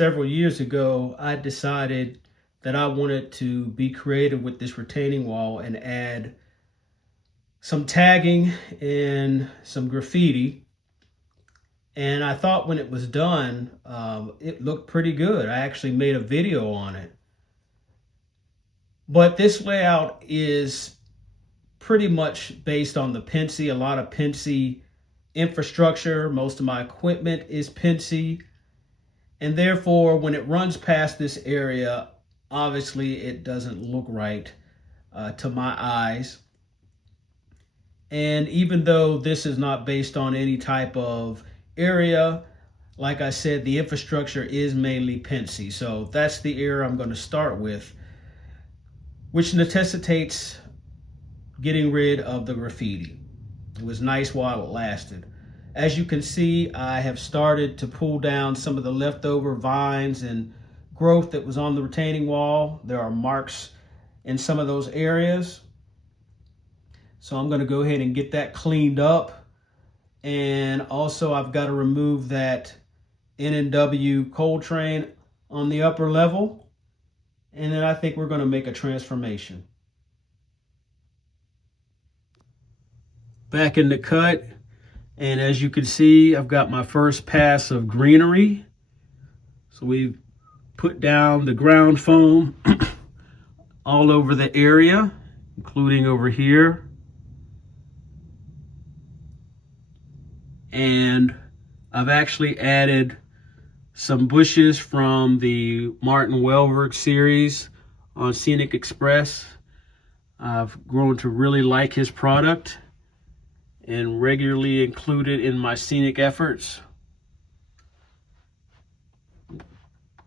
several years ago, I decided that I wanted to be creative with this retaining wall and add some tagging and some graffiti. And I thought when it was done, it looked pretty good. I actually made a video on it. But this layout is pretty much based on the Pensy, a lot of Pensy infrastructure. Most of my equipment is Pensy. And therefore, when it runs past this area, obviously it doesn't look right to my eyes. And even though this is not based on any type of area, like I said, the infrastructure is mainly Pensy. So that's the area I'm going to start with, which necessitates getting rid of the graffiti. It was nice while it lasted. As you can see, I have started to pull down some of the leftover vines and growth that was on the retaining wall. There are marks in some of those areas. So I'm going to go ahead and get that cleaned up. And also I've got to remove that N&W coal train on the upper level. And then I think we're going to make a transformation. Back in the cut. And as you can see, I've got my first pass of greenery. So we've put down the ground foam all over the area, including over here. And I've actually added some bushes from the Martin Wellwork series on Scenic Express. I've grown to really like his product and regularly include it in my scenic efforts.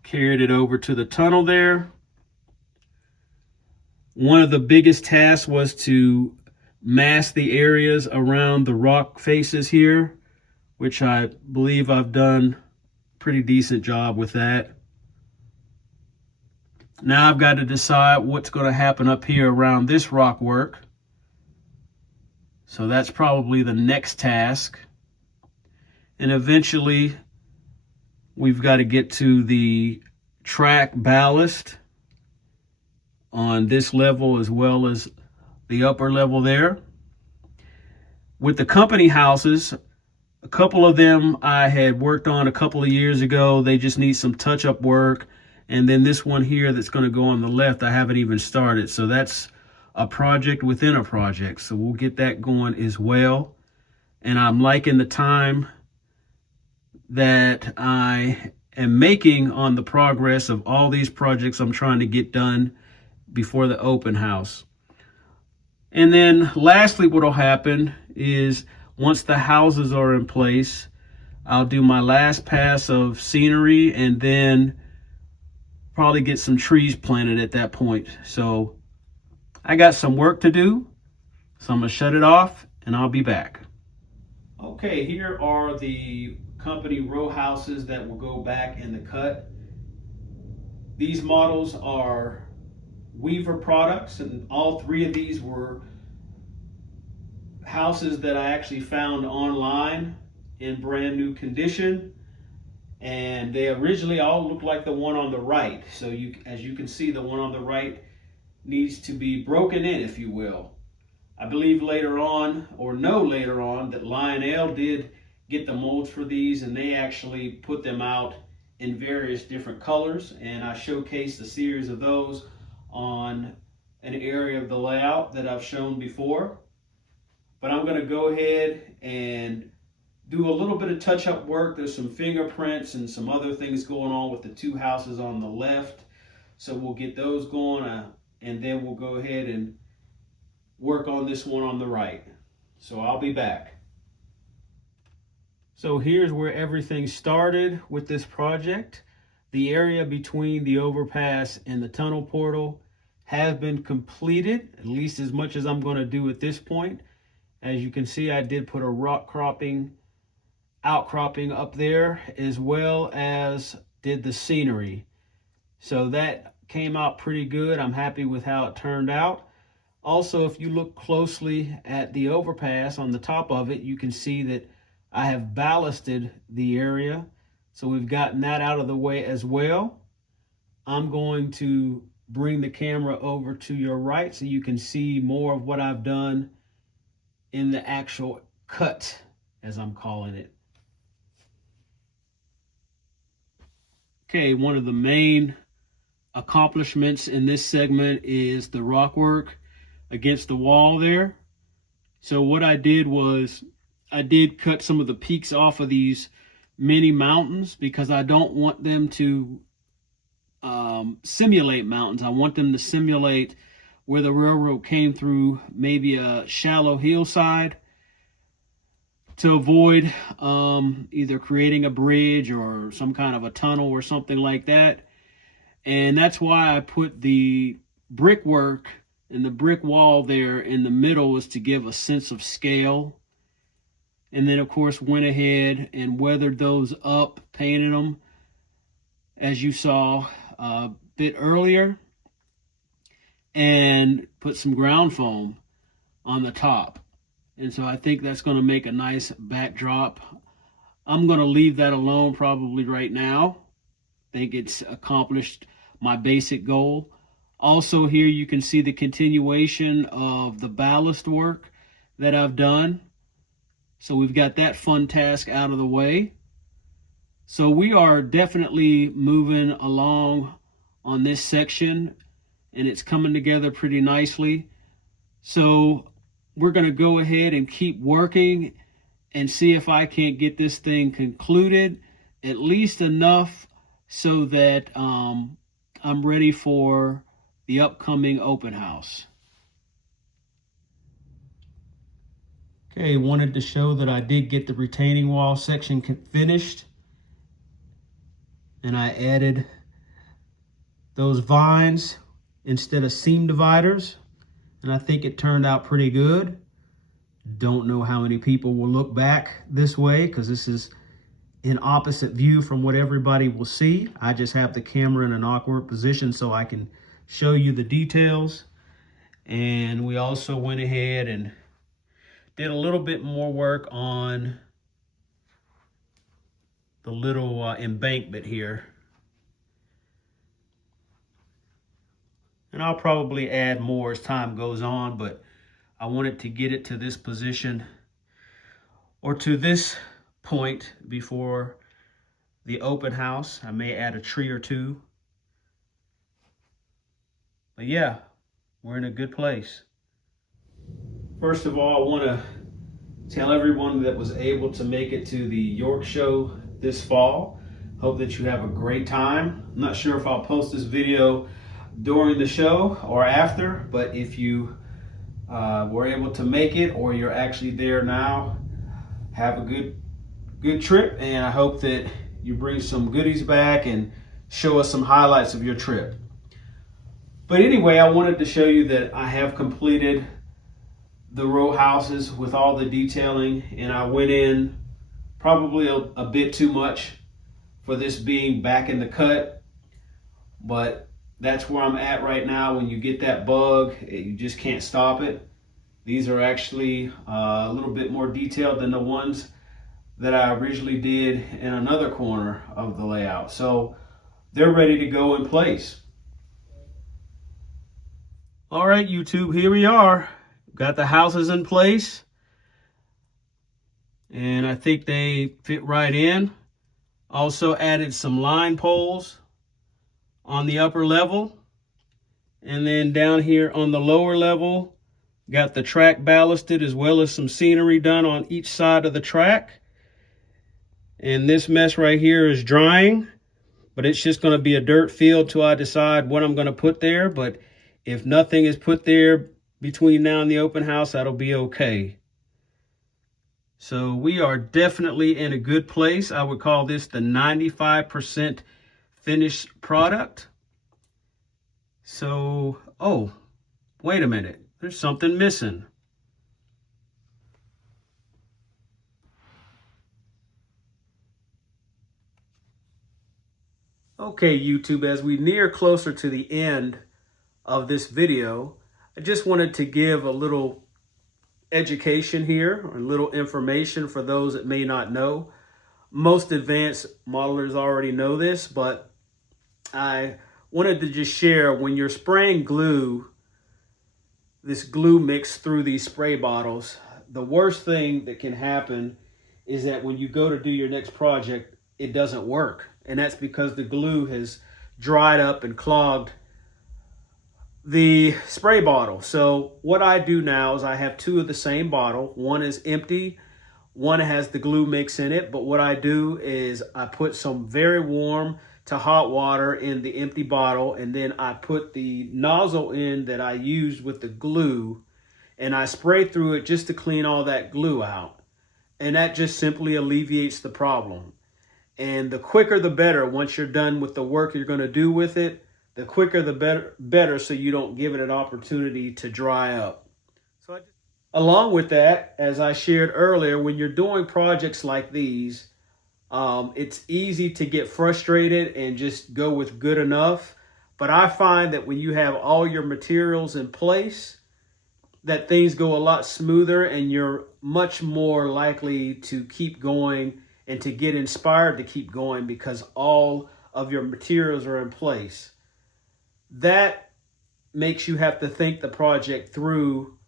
Carried it over to the tunnel there. One of the biggest tasks was to mask the areas around the rock faces here, which I believe I've done a pretty decent job with that. Now I've got to decide what's going to happen up here around this rock work. So that's probably the next task. And eventually we've got to get to the track ballast on this level as well as the upper level there. With the company houses, a couple of them I had worked on a couple of years ago. They just need some touch-up work. And then this one here that's going to go on the left, I haven't even started. So that's a project within a project. So we'll get that going as well. And I'm liking the time that I am making on the progress of all these projects I'm trying to get done before the open house. And then lastly, what will happen is once the houses are in place, I'll do my last pass of scenery and then probably get some trees planted at that point. So I got some work to do, so I'm going to shut it off and I'll be back. Okay, here are the company row houses that will go back in the cut. These models are Weaver products, and all three of these were houses that I actually found online in brand new condition. And they originally all looked like the one on the right. So as you can see, the one on the right needs to be broken in, if you will. I believe later on, or know later on, that Lionel did get the molds for these, and they actually put them out in various different colors, and I showcased a series of those on an area of the layout that I've shown before. But I'm going to go ahead and do a little bit of touch-up work. There's some fingerprints and some other things going on with the two houses on the left, so we'll get those going. And then we'll go ahead and work on this one on the right. So I'll be back. So here's where everything started with this project. The area between the overpass and the tunnel portal has been completed, at least as much as I'm going to do at this point. As you can see, I did put a rock outcropping up there, as well as did the scenery. So that came out pretty good. I'm happy with how it turned out. Also, if you look closely at the overpass on the top of it, you can see that I have ballasted the area So we've gotten that out of the way as well. I'm going to bring the camera over to your right so you can see more of what I've done in the actual cut, as I'm calling it. Okay, one of the main accomplishments in this segment is the Rockwork against the wall there. So what I did was I did cut some of the peaks off of these mini mountains because I don't want them to simulate mountains. I want them to simulate where the railroad came through maybe a shallow hillside to avoid either creating a bridge or some kind of a tunnel or something like that. And that's why I put the brickwork and the brick wall there in the middle, is to give a sense of scale. And then of course went ahead and weathered those up, painted them as you saw a bit earlier, and put some ground foam on the top. And so I think that's going to make a nice backdrop. I'm going to leave that alone probably right now. I think it's accomplished my basic goal. Also here you can see the continuation of the ballast work that I've done. So we've got that fun task out of the way. So we are definitely moving along on this section, and it's coming together pretty nicely. So we're going to go ahead and keep working and see if I can't get this thing concluded, at least enough so that I'm ready for the upcoming open house. Okay, wanted to show that I did get the retaining wall section finished, and I added those vines instead of seam dividers, and I think it turned out pretty good. Don't know how many people will look back this way because this is in opposite view from what everybody will see. I just have the camera in an awkward position so I can show you the details. And we also went ahead and did a little bit more work on the little embankment here. And I'll probably add more as time goes on, but I wanted to get it to this position or to this point before the open house. I may add a tree or two. But yeah, we're in a good place. First of all, I want to tell everyone that was able to make it to the York show this fall. Hope that you have a great time. I'm not sure if I'll post this video during the show or after, but if you were able to make it or you're actually there now, have a good trip, and I hope that you bring some goodies back and show us some highlights of your trip. But anyway, I wanted to show you that I have completed the row houses with all the detailing, and I went in probably a bit too much for this being back in the cut, but that's where I'm at right now. When you get that bug, you just can't stop it. These are actually a little bit more detailed than the ones that I originally did in another corner of the layout. So they're ready to go in place. All right, YouTube, here we are. Got the houses in place, and I think they fit right in. Also added some line poles on the upper level, and then down here on the lower level, got the track ballasted as well as some scenery done on each side of the track. And this mess right here is drying, but it's just going to be a dirt field till I decide what I'm going to put there. But if nothing is put there between now and the open house, that'll be okay. So we are definitely in a good place. I would call this the 95% finished product. So, oh, wait a minute. There's something missing. Okay, YouTube, as we near closer to the end of this video, I just wanted to give a little education here, or a little information for those that may not know. most advanced modelers already know this, but I wanted to just share, when you're spraying glue, this glue mix through these spray bottles, the worst thing that can happen is that when you go to do your next project, it doesn't work. And that's because the glue has dried up and clogged the spray bottle. So what I do now is I have two of the same bottle. One is empty, one has the glue mix in it. But what I do is I put some very warm to hot water in the empty bottle, and then I put the nozzle in that I used with the glue, and I spray through it just to clean all that glue out. And that just simply alleviates the problem. And the quicker the better. Once you're done with the work you're going to do with it, the quicker the better, so you don't give it an opportunity to dry up. Along with that, as I shared earlier, when you're doing projects like these, it's easy to get frustrated and just go with good enough. But I find that when you have all your materials in place, that things go a lot smoother, and you're much more likely to keep going and to get inspired to keep going because all of your materials are in place. That makes you have to think the project through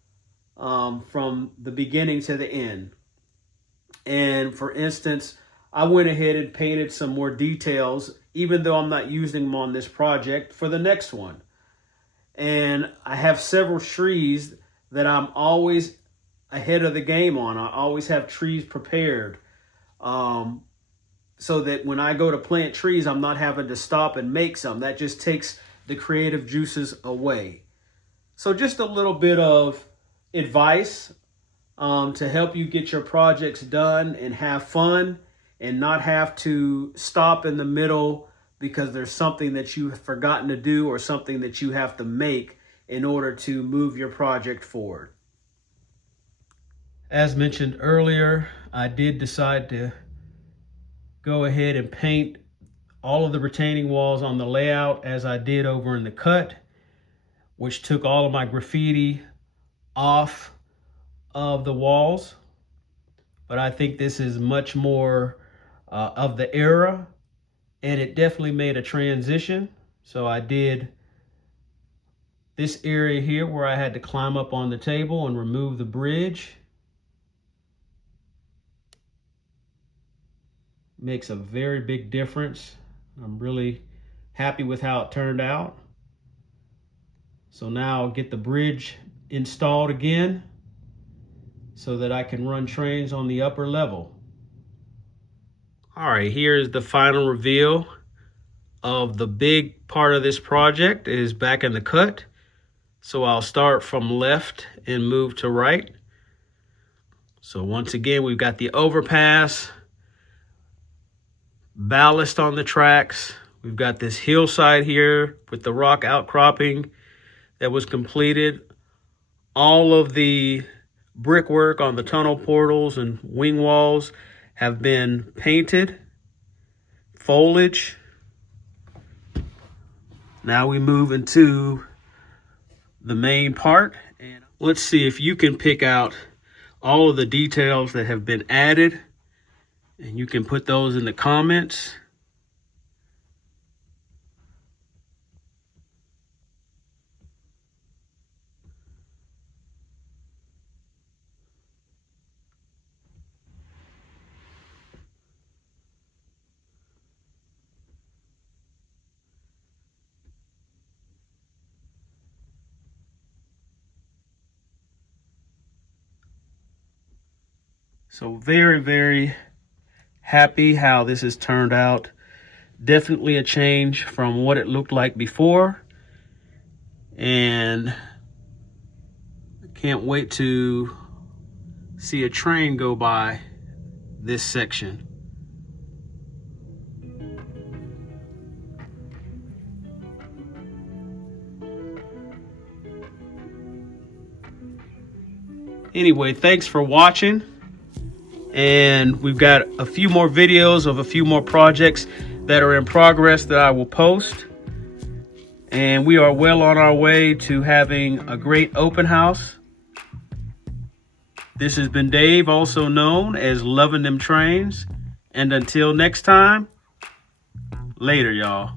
from the beginning to the end. And for instance, I went ahead and painted some more details, even though I'm not using them on this project, for the next one. And I have several trees that I'm always ahead of the game on. I always have trees prepared, so that when I go to plant trees, I'm not having to stop and make some. That just takes the creative juices away. So just a little bit of advice to help you get your projects done and have fun, and not have to stop in the middle because there's something that you've forgotten to do or something that you have to make in order to move your project forward. As mentioned earlier, I did decide to go ahead and paint all of the retaining walls on the layout as I did over in the cut, which took all of my graffiti off of the walls. But I think this is much more of the era, and it definitely made a transition. So I did this area here where I had to climb up on the table and remove the bridge. Makes a very big difference. I'm really happy with how it turned out. So now I'll get the bridge installed again so that I can run trains on the upper level. All right, here's the final reveal of the big part of this project. It is back in the cut. So I'll start from left and move to right. So once again, we've got the overpass, ballast on the tracks. We've got this hillside here with the rock outcropping that was completed. All of the brickwork on the tunnel portals and wing walls have been painted. Foliage. Now we move into the main part, and let's see if you can pick out all of the details that have been added, and you can put those in the comments. So very, very happy how this has turned out. Definitely a change from what it looked like before. And I can't wait to see a train go by this section. Anyway, thanks for watching. And we've got a few more videos of a few more projects that are in progress that I will post. And we are well on our way to having a great open house. This has been Dave, also known as Loving Them Trains. And until next time, later, y'all.